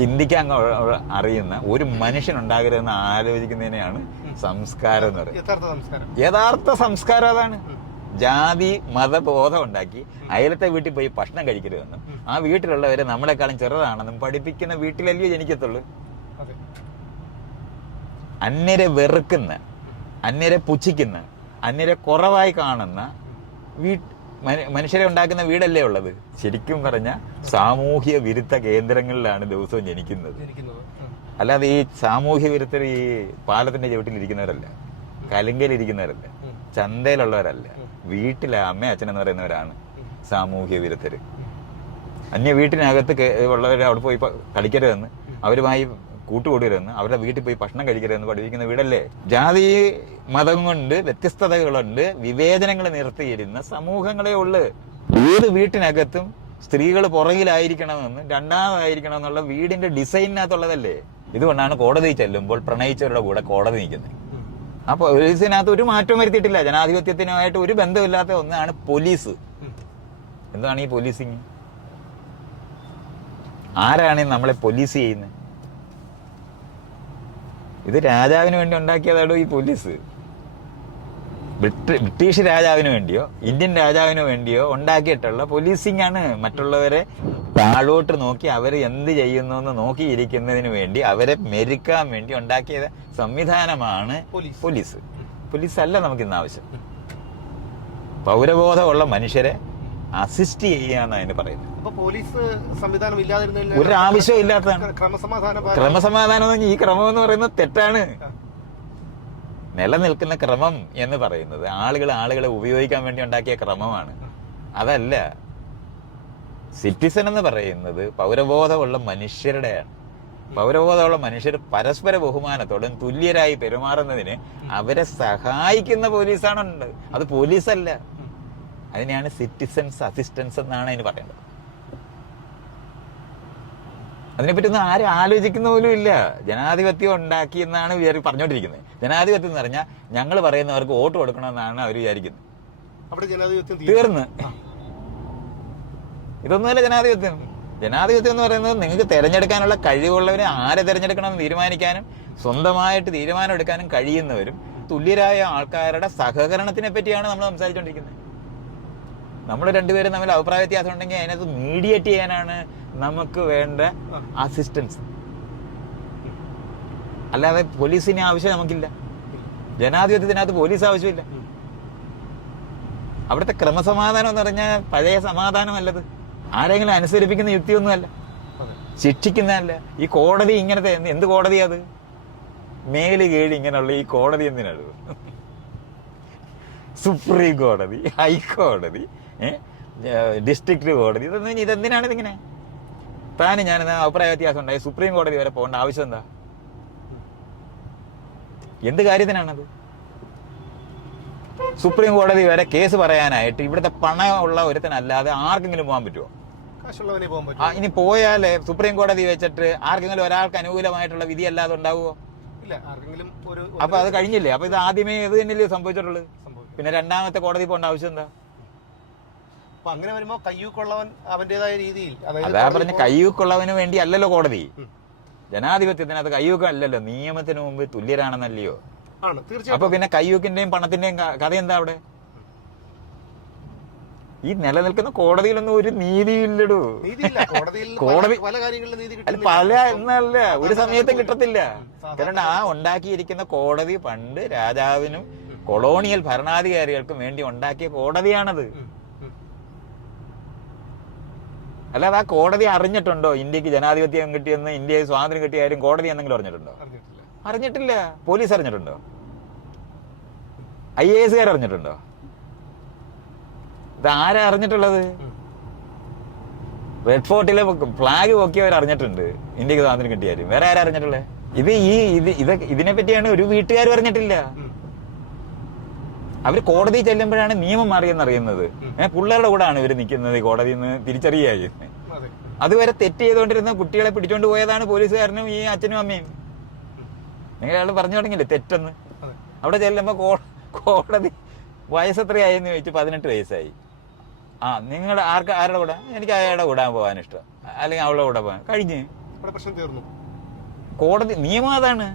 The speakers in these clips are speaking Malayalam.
ചിന്തിക്കാൻ അറിയുന്ന ഒരു മനുഷ്യൻ ഉണ്ടാകരുതെന്ന് ആലോചിക്കുന്നതിനെയാണ് സംസ്കാരം എന്ന് പറയുന്നത്. യഥാർത്ഥ സംസ്കാരം. അതാണ്. ജാതി മതബോധം ഉണ്ടാക്കി അയലത്തെ വീട്ടിൽ പോയി ഭക്ഷണം കഴിക്കരുതെന്നും. ആ വീട്ടിലുള്ളവരെ നമ്മളെക്കാളും ചെറുതാണെന്നും പഠിപ്പിക്കുന്ന വീട്ടിലല്ലയോ ജനിക്കത്തുള്ളൂ. അന്യരെ വെറുക്കുന്ന അന്യരെ പുച്ഛിക്കുന്ന അന്യരെ കുറവായി കാണുന്ന വീ മന- മനുഷ്യരെ ഉണ്ടാക്കുന്ന വീടല്ലേ ഉള്ളത്? ശരിക്കും പറഞ്ഞ സാമൂഹ്യ വിരുദ്ധ കേന്ദ്രങ്ങളിലാണ് ദിവസവും ജനിക്കുന്നത്. അല്ലാതെ ഈ സാമൂഹ്യ വിരുദ്ധർ ഈ പാലത്തിന്റെ ചവിട്ടിലിരിക്കുന്നവരല്ല. കലുങ്കയിലിരിക്കുന്നവരല്ല. ചന്തയിലുള്ളവരല്ല. വീട്ടിലെ അമ്മ അച്ഛൻ എന്ന് പറയുന്നവരാണ് സാമൂഹ്യ വിരുദ്ധര് അന്യ വീട്ടിനകത്ത് ഉള്ളവരെ അവിടെ പോയി കളിക്കരുതെന്ന് അവരുമായി കൂട്ടുകൂടരുതെന്ന് അവരുടെ വീട്ടിൽ പോയി ഭക്ഷണം കഴിക്കരുതെന്ന് പഠിപ്പിക്കുന്ന വീടല്ലേ? ജാതി മതം കൊണ്ട് വ്യത്യസ്തതകളുണ്ട് വിവേചനങ്ങൾ നിർത്തിയിരുന്ന സമൂഹങ്ങളെ ഉള്ളു. ഏത് വീട്ടിനകത്തും സ്ത്രീകൾ പുറകിലായിരിക്കണമെന്ന് രണ്ടാമതായിരിക്കണം എന്നുള്ള വീടിന്റെ ഡിസൈനിനകത്തുള്ളതല്ലേ? ഇതുകൊണ്ടാണ് കോടതി ചെല്ലുമ്പോൾ പ്രണയിച്ചവരുടെ കൂടെ കോടതി നിൽക്കുന്നത്. അപ്പൊ പോലീസിനകത്ത് ഒരു മാറ്റം വരുത്തിയിട്ടില്ല. ജനാധിപത്യത്തിനുമായിട്ട് ഒരു ബന്ധമില്ലാത്ത ഒന്നാണ് പോലീസ്. എന്താണ് ഈ പോലീസിങ്? ആരാണ് നമ്മളെ പോലീസ് ചെയ്യുന്നത്? ഇത് രാജാവിന് വേണ്ടി ഉണ്ടാക്കിയതാണോ ഈ പോലീസ്? ബ്രിട്ട് ബ്രിട്ടീഷ് രാജാവിന് വേണ്ടിയോ ഇന്ത്യൻ രാജാവിന് വേണ്ടിയോ ഉണ്ടാക്കിയിട്ടുള്ള പോലീസിംഗ് ആണ് മറ്റുള്ളവരെ താഴോട്ട് നോക്കി അവർ എന്ത് ചെയ്യുന്നു എന്ന് നോക്കിയിരിക്കുന്നതിന് വേണ്ടി അവരെ മെരുക്കാൻ വേണ്ടി ഉണ്ടാക്കിയ സംവിധാനമാണ്. പോലീസ്. പോലീസ്. അല്ല നമുക്ക് ഇന്ന് ആവശ്യം. പൗരബോധമുള്ള മനുഷ്യരെ അസിസ്റ്റ് ചെയ്യാന്ന് അതിന് പറയുന്നത്. പോലീസ് സംവിധാനം ഇല്ലാതിരുന്നില്ല ഒരു ആവശ്യം ഇല്ലാത്തതാണ്. ക്രമസമാധാന ക്രമസമാധാനം ഈ ക്രമം എന്ന് പറയുന്നത് തെറ്റാണ്. നിലനിൽക്കുന്ന ക്രമം എന്ന് പറയുന്നത് ആളുകൾ ആളുകളെ ഉപയോഗിക്കാൻ വേണ്ടി ഉണ്ടാക്കിയ ക്രമമാണ്. അതല്ല സിറ്റിസൺ എന്ന് പറയുന്നത് പൗരബോധമുള്ള മനുഷ്യരുടെയാണ്. പൗരബോധമുള്ള മനുഷ്യർ പരസ്പര ബഹുമാനത്തോടും തുല്യരായി പെരുമാറുന്നതിന് അവരെ സഹായിക്കുന്ന പോലീസാണ് ഉണ്ട്. അത് പോലീസല്ല. അതിനെയാണ് സിറ്റിസൺസ് അസിസ്റ്റൻസ് എന്നാണ് അതിന് പറയുന്നത്. അതിനെപ്പറ്റി ഒന്നും ആരും ആലോചിക്കുന്ന പോലും ഇല്ല. ജനാധിപത്യം ഉണ്ടാക്കി എന്നാണ് വിചാരി പറഞ്ഞുകൊണ്ടിരിക്കുന്നത് ജനാധിപത്യം എന്ന് പറഞ്ഞാൽ ഞങ്ങൾ പറയുന്നവർക്ക് വോട്ട് കൊടുക്കണമെന്നാണ് അവർ വിചാരിക്കുന്നത്. അവിടെ ജനാധിപത്യം. തീർന്ന്. ഇതൊന്നുമല്ല ജനാധിപത്യം. ജനാധിപത്യം എന്ന് പറയുന്നത് നിങ്ങൾക്ക് തിരഞ്ഞെടുക്കാനുള്ള കഴിവുള്ളവരെ ആരെ തിരഞ്ഞെടുക്കണമെന്ന് തീരുമാനിക്കാനും സ്വന്തമായിട്ട് തീരുമാനം എടുക്കാനും കഴിയുന്നവരും തുല്യരായ ആൾക്കാരുടെ സഹകരണത്തിനെ പറ്റിയാണ് നമ്മൾ സംസാരിച്ചുകൊണ്ടിരിക്കുന്നത് നമ്മൾ രണ്ടുപേരും തമ്മിൽ അഭിപ്രായ വ്യത്യാസം ഉണ്ടെങ്കിൽ അതിനകത്ത് മീഡിയേറ്റ് ചെയ്യാനാണ് നമുക്ക് വേണ്ട അസിസ്റ്റൻസ് അല്ലാതെ പോലീസിന് ആവശ്യം നമുക്കില്ല. ജനാധിപത്യത്തിനകത്ത് പോലീസ് ആവശ്യമില്ല. അവിടുത്തെ ക്രമസമാധാനം എന്ന് പറഞ്ഞാൽ പഴയ സമാധാനമല്ലത്. ആരെങ്കിലും അനുസരിപ്പിക്കുന്ന യുക്തിയൊന്നുമല്ല. ശിക്ഷിക്കുന്നതല്ല. ഈ കോടതി ഇങ്ങനത്തെ എന്ത് കോടതി അത്? മേൽ കീഴ് ഇങ്ങനെയുള്ള ഈ കോടതി എന്തിനാണ് സുപ്രീം കോടതി ഹൈക്കോടതി ഡിസ്ട്രിക്ട് കോടതി. ഇതൊന്നും ഇതെന്തിനാണ് ഇതിങ്ങനെ? താനും ഞാൻ അഭിപ്രായ വ്യത്യാസം ഉണ്ടായി. സുപ്രീം കോടതി വരെ പോകേണ്ട ആവശ്യം എന്താ? എന്ത് കാര്യത്തിനാണത്? സുപ്രീം കോടതി വരെ കേസ് പറയാനായിട്ട് ഇവിടുത്തെ പണമുള്ള ഒരുത്തനല്ലാതെ ആർക്കെങ്കിലും പോകാൻ പറ്റുമോ ഇനി പോയാലേ സുപ്രീം കോടതി വെച്ചിട്ട് ആർക്കെങ്കിലും ഒരാൾക്ക് അനുകൂലമായിട്ടുള്ള വിധി അല്ലാതെ ഉണ്ടാവുമോ അപ്പൊ അത് കഴിഞ്ഞില്ലേ? അപ്പൊ ഇത് ആദ്യമേ ഇത് തന്നെയല്ലേ സംഭവിച്ചിട്ടുള്ളത്? പിന്നെ രണ്ടാമത്തെ കോടതി പോകേണ്ട ആവശ്യം എന്താ? അപ്പൊ അങ്ങനെ വരുമ്പോ കയ്യൂക്കുള്ളവൻ അവന്റേതായ രീതിയിൽ അതാ പറഞ്ഞ കയ്യൂക്കുള്ളവന് വേണ്ടി അല്ലല്ലോ കോടതി. ജനാധിപത്യത്തിനകത്ത് കയ്യൂക്കം അല്ലല്ലോ നിയമത്തിന് മുമ്പ് തുല്യരാണെന്നല്ലയോ? ആണ് തീർച്ചയായും അപ്പൊ പിന്നെ കയ്യൂക്കിന്റെയും പണത്തിന്റെയും കഥ എന്താ അവിടെ? ഈ നിലനിൽക്കുന്ന കോടതിയിലൊന്നും ഒരു നീതിയില്ലടൂ. കോടതി- പല- എന്നല്ല ഒരു സമയത്തും കിട്ടത്തില്ല. കാരണം ആ ഉണ്ടാക്കിയിരിക്കുന്ന കോടതി പണ്ട് രാജാവിനും കൊളോണിയൽ ഭരണാധികാരികൾക്കും വേണ്ടി ഉണ്ടാക്കിയ കോടതിയാണത്. അല്ലാതെ ആ കോടതി അറിഞ്ഞിട്ടുണ്ടോ? ഇന്ത്യയ്ക്ക് ജനാധിപത്യം കിട്ടിയെന്ന് ഇന്ത്യയെ സ്വാതന്ത്ര്യം കിട്ടിയ കാര്യം കോടതി എന്തെങ്കിലും അറിഞ്ഞിട്ടുണ്ടോ? അറിഞ്ഞിട്ടില്ല. പോലീസ് അറിഞ്ഞിട്ടുണ്ടോ? ഐ എ എസുകാർ അറിഞ്ഞിട്ടുണ്ടോ? ഇത് ആരാ അറിഞ്ഞിട്ടുള്ളത്? റെഡ് ഫോർട്ടിലെ ഫ്ലാഗ് പൊക്കിയവർ അറിഞ്ഞിട്ടുണ്ട് ഇന്ത്യയ്ക്ക് സ്വാതന്ത്ര്യം കിട്ടിയാലും വേറെ ആരാ അറിഞ്ഞിട്ടുള്ളത് ഇത് ഈ ഇത് ഇത് ഇതിനെ പറ്റിയാണ് ഒരു വീട്ടുകാരും അറിഞ്ഞിട്ടില്ല. ഉം. അവർ കോടതി ചെല്ലുമ്പോഴാണ് നിയമം മാറിയെന്ന് അറിയുന്നത് പിള്ളേരുടെ കൂടാണ് ഇവർ നിൽക്കുന്നത് കോടതിയിൽ നിന്ന് തിരിച്ചറിയായി. അതുവരെ തെറ്റ് ചെയ്തുകൊണ്ടിരുന്ന കുട്ടികളെ പിടിച്ചോണ്ട് പോയതാണ് പോലീസുകാരനും ഈ അച്ഛനും അമ്മയും. നിങ്ങൾ അയാൾ പറഞ്ഞു തുടങ്ങിയില്ലേ തെറ്റെന്ന്? അവിടെ ചെല്ലുമ്പോൾ കോടതി വയസ്സ് എത്രയായെന്ന് ചോദിച്ചു പതിനെട്ട് വയസ്സായി. ആ നിങ്ങളുടെ ആർക്ക് ആരുടെ കൂടെ? എനിക്ക് അയാളുടെ കൂടാൻ പോകാൻ ഇഷ്ടം. അല്ലെങ്കിൽ അവളുടെ കൂടെ പോകാൻ. കഴിഞ്ഞ്. പ്രശ്നം തീർന്നു. കോടതി നിയമം അതാണ്.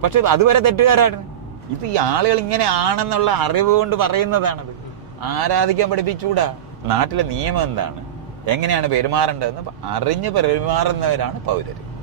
പക്ഷെ അതുവരെ തെറ്റുകാരാണ്. ഇത് ഈ ആളുകൾ ഇങ്ങനെ ആണെന്നുള്ള അറിവ് കൊണ്ട് പറയുന്നതാണത്. ആരാധിക്കാൻ പഠിപ്പിച്ചൂടാ നാട്ടിലെ നിയമം എന്താണ്? എങ്ങനെയാണ് പെരുമാറേണ്ടതെന്ന് അറിഞ്ഞ് പെരുമാറുന്നവരാണ് പൗരര്.